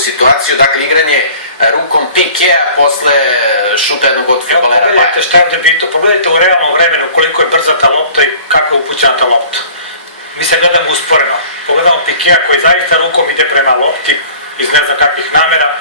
situaciju, dakle igranje rukom Pikea posle šuta jednog od fudbalera. Pogledajte šta je ovde bitno, pogledajte u realnom vremenu koliko je brza ta lopta i kako je upućena ta lopta. Mi se gledamo usporeno, pogledamo Pikea koji zaista rukom ide prema lopti iz ne znam kakvih namera,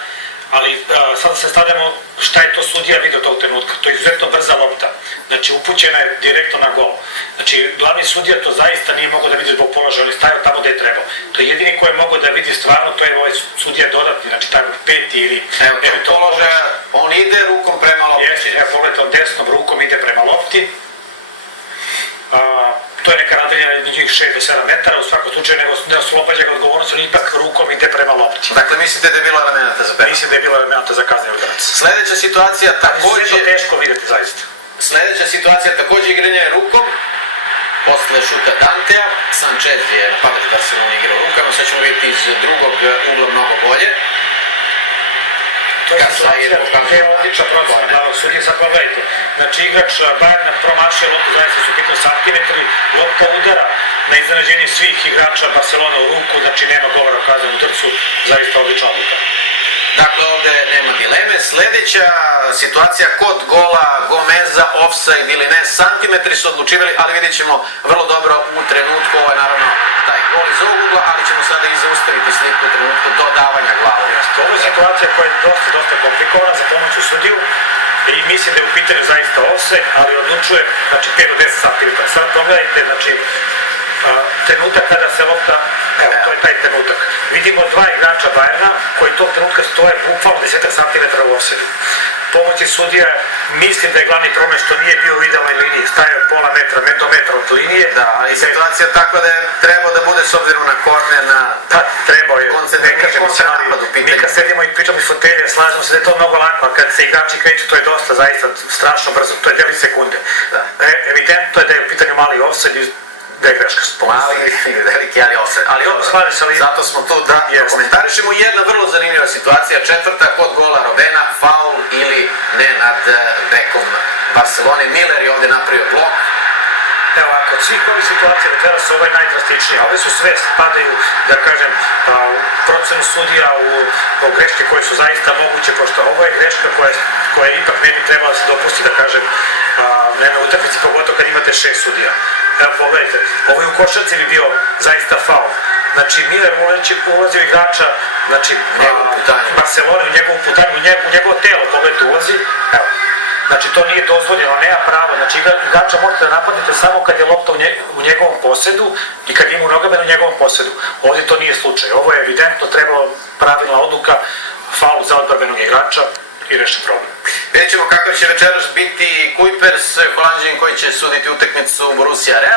ali sad se stavljamo šta je to sudija vidio tog trenutka. To je izuzetno brza lopta. Znači, upućena je direktno na gol. Znači, glavni sudija to zaista nije mogao da vidi zbog položaja, on je stavio tamo gde je trebao. To je jedini ko je mogao da vidi stvarno, to je ovaj sudija dodatni, znači taj peti ili... Evo, to položaja, on ide rukom prema lopti. Jeste, evo pogledajte, on desnom rukom ide prema lopti. To je neka radilja između 6 do 7 metara, u svakom slučaju ne oslobađa ga odgovornost, ali ipak rukom ide prema lopti. Dakle, mislite da je bila elemenata za penal? Mislim da je bila elemenata za kazneni udarac. Sledeća situacija takođe... Izuzetno teško vidjeti, zaista. Sledeća situacija takođe igranje rukom. Posle šuta Dantea, Sanchez je napadač Barcelona igrao rukama, sad ćemo vidjeti iz drugog ugla mnogo bolje. To je odlična procena glavnog sudije, sad pogledajte. Znači, igrač Bayerna promašio loptu, zaista su pitno santimetri, lopta udara na iznenađenje svih igrača Barcelona u ruku, znači nema govora o kaznenom udarcu, zaista odlična odluka. Dakle, ovde nema dileme. Sledeća situacija kod gola Gomeza, ofsajd ili ne, santimetri su odlučivali, ali vidjet ćemo vrlo dobro u trenutku, ovo je naravno taj gol iz ovog ugla, ali ćemo sada i zaustaviti sliku u trenutku dodavanja glava. Ovo je situacija koja je dosta komplikovana za pomoću sudiju i mislim da je u pitanju zaista ofsajd, ali odlučuje, znači 5 do 10 cm. Sad pogledajte, znači, trenutak kada se lopta, evo, to je taj trenutak. Vidimo dva igrača Bayerna koji tog trenutka stoje bukvalno 10 cm u ofsajdu. Pomoći sudija, mislim da je glavni problem što nije bio u idealnoj liniji, stajao pola metra, do metra od linije. Da, ali situacija je takva da je trebao da bude s obzirom na korner, na... Pa, trebao je. Ne kažemo se napad u pitanju. Mi kad sedimo i pričamo iz fotelje, slažemo se da je to mnogo lako, a kad se igrači kreću, to je dosta, zaista, strašno brzo, to je 9 sekunde. Evidentno je da je u pitanju mali ofsajd i da je greška. Mali ili veliki, ali ofsajd. Ali zato smo tu da komentarišemo. Jedna vrlo zanimljiva situacija, četvrta kod gola Robena, faul ili ne nad bekom Barcelone. Miller je ovde napravio blok. Evo, kod svih ovih situacija večeras ovo je najdrastičnije. Ove su sve spadaju, da kažem, u procenu sudija, u greške koje su zaista moguće, pošto ovo je greška koja ipak ne bi trebala se dopusti, da kažem, na jednoj utakmici, pogotovo kad imate 6 sudija. Evo, pogledajte, ovo je u košarci bi bio zaista faul. Znači, Miller ulazi u igrača, znači, Barcelona, u njegovu putanju, u njegovo telo, pogledajte, ulazi, evo. Znači, to nije dozvoljeno, nema pravo. Znači, igrača možete da napadnete samo kad je lopta u njegovom posedu i kad ima nogaben u njegovom posedu. Ovdje to nije slučaj. Ovo je evidentno trebalo pravilna odluka, faul za odbrbenog igrača i reši problem. Vidjet ćemo kakav će večeras biti Kuipers, Holanđanin koji će suditi utakmicu Borussia Real.